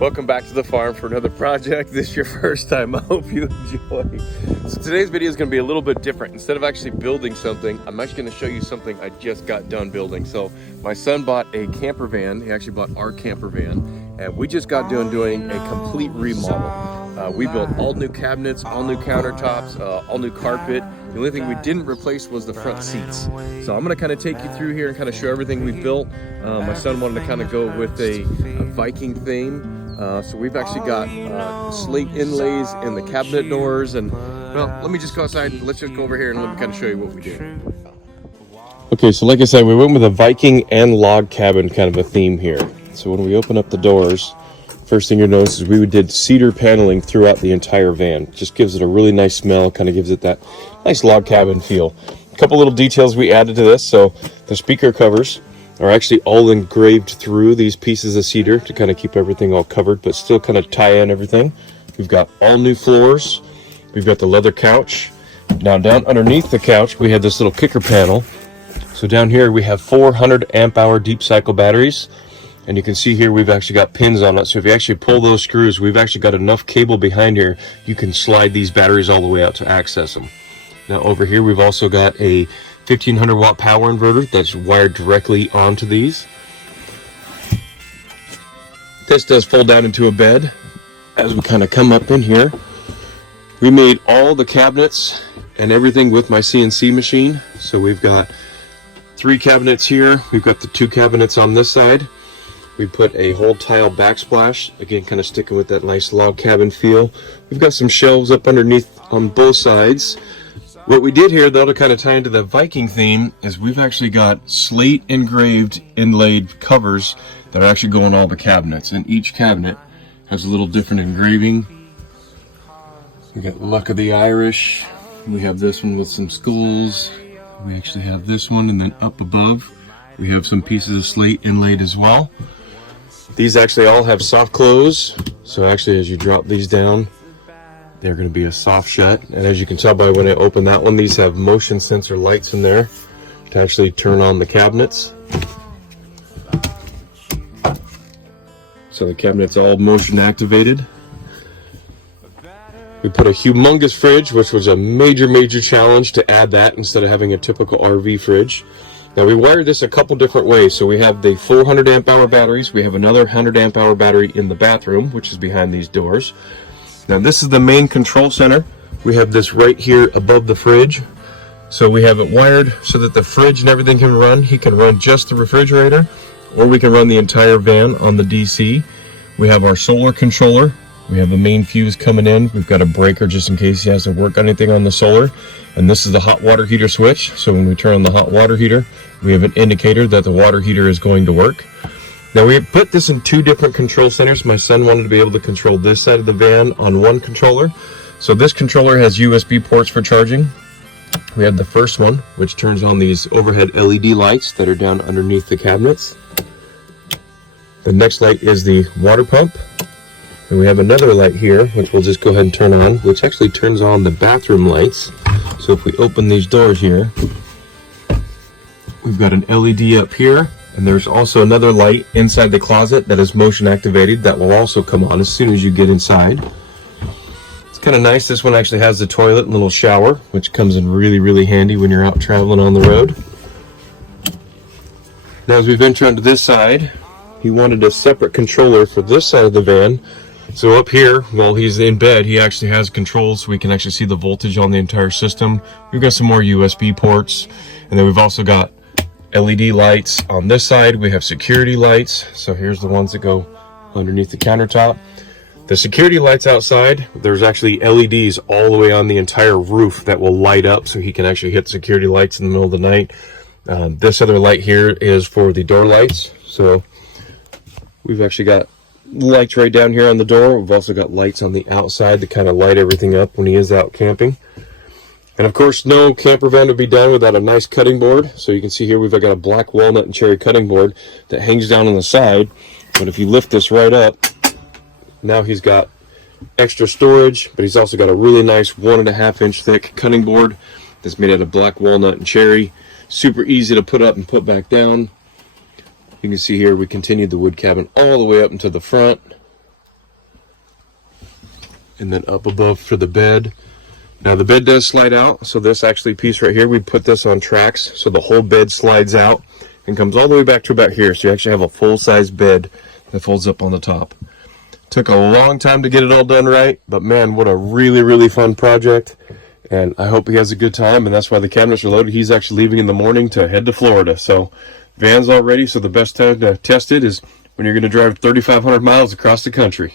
Welcome back to the farm for another project. This is your first time. I hope you enjoy. So today's video is going to be a little bit different. Instead of actually building something, I'm actually going to show you something I just got done building. So my son bought a camper van. He actually bought our camper van, and we just got done doing a complete remodel. We built all new cabinets, all new countertops, all new carpet. The only thing we didn't replace was the front seats. So I'm going to kind of take you through here and kind of show everything we built. My son wanted to kind of go with a Viking theme. So we've actually got slate inlays in the cabinet doors, and well, let me just go outside. Let's just go over here and let me kind of show you what we did. Okay, so like I said, we went with a Viking and log cabin kind of a theme here. So when we open up the doors, first thing you'll notice is we did cedar paneling throughout the entire van. Just gives it a really nice smell, kind of gives it that nice log cabin feel. A couple little details we added to this. So the speaker covers are actually all engraved through these pieces of cedar to kind of keep everything all covered, but still kind of tie in everything. We've got all new floors. We've got the leather couch. Now down underneath the couch, we had this little kicker panel. So down here we have 400 amp hour deep cycle batteries. And you can see here we've actually got pins on it. So if you actually pull those screws, we've actually got enough cable behind here, you can slide these batteries all the way out to access them. Now over here we've also got a 1500 watt power inverter that's wired directly onto these. This does fold down into a bed. As we kind of come up in here, we made all the cabinets and everything with my CNC machine. So we've got 3 cabinets here. We've got the 2 cabinets on this side. We put a whole tile backsplash, again kind of sticking with that nice log cabin feel. We've got some shelves up underneath on both sides. What we did here, though, to kind of tie into the Viking theme, is we've actually got slate engraved inlaid covers that are actually going on all the cabinets, and each cabinet has a little different engraving. We got Luck of the Irish. We have this one with some skulls. We actually have this one, and then up above we have some pieces of slate inlaid as well. These actually all have soft close, so actually as you drop these down, they're going to be a soft shut. And as you can tell by when I open that one, these have motion sensor lights in there to actually turn on the cabinets. So the cabinet's all motion activated. We put a humongous fridge, which was a major challenge to add that instead of having a typical RV fridge. Now we wired this a couple different ways. So we have the 400 amp hour batteries. We have another 100 amp hour battery in the bathroom, which is behind these doors. Now this is the main control center. We have this right here above the fridge. So we have it wired so that the fridge and everything can run. He can run just the refrigerator, or we can run the entire van on the DC. We have our solar controller. We have a main fuse coming in. We've got a breaker just in case he has to work anything on the solar. And this is the hot water heater switch. So when we turn on the hot water heater, we have an indicator that the water heater is going to work. Now we put this in 2 different control centers. My son wanted to be able to control this side of the van on one controller. So this controller has USB ports for charging. We have the first one, which turns on these overhead LED lights that are down underneath the cabinets. The next light is the water pump. And we have another light here, which we'll just go ahead and turn on, which actually turns on the bathroom lights. So if we open these doors here, we've got an LED up here. And there's also another light inside the closet that is motion activated that will also come on as soon as you get inside. It's kind of nice. This one actually has the toilet and little shower, which comes in really handy when you're out traveling on the road. Now as we venture onto this side, he wanted a separate controller for this side of the van. So up here, while he's in bed, he actually has controls so we can actually see the voltage on the entire system. We've got some more USB ports, and then we've also got LED lights on this side. We have security lights. So here's the ones that go underneath the countertop. The security lights outside, there's actually LEDs all the way on the entire roof that will light up so he can actually hit security lights in the middle of the night. This other light here is for the door lights. So we've actually got lights right down here on the door. We've also got lights on the outside to kind of light everything up when he is out camping. And of course, no camper van would be done without a nice cutting board. So you can see here we've got a black walnut and cherry cutting board that hangs down on the side. But if you lift this right up, now he's got extra storage, but he's also got a really nice 1.5 inch thick cutting board that's made out of black walnut and cherry. Super easy to put up and put back down. You can see here we continued the wood cabin all the way up into the front, and then up above for the bed. Now the bed does slide out, so this actually piece right here, we put this on tracks so the whole bed slides out and comes all the way back to about here, so you actually have a full-size bed that folds up on the top. Took a long time to get it all done right, but man, what a really fun project, and I hope he has a good time, and that's why the cabinets are loaded. He's actually leaving in the morning to head to Florida, so van's all ready. So the best time to test it is when you're going to drive 3,500 miles across the country.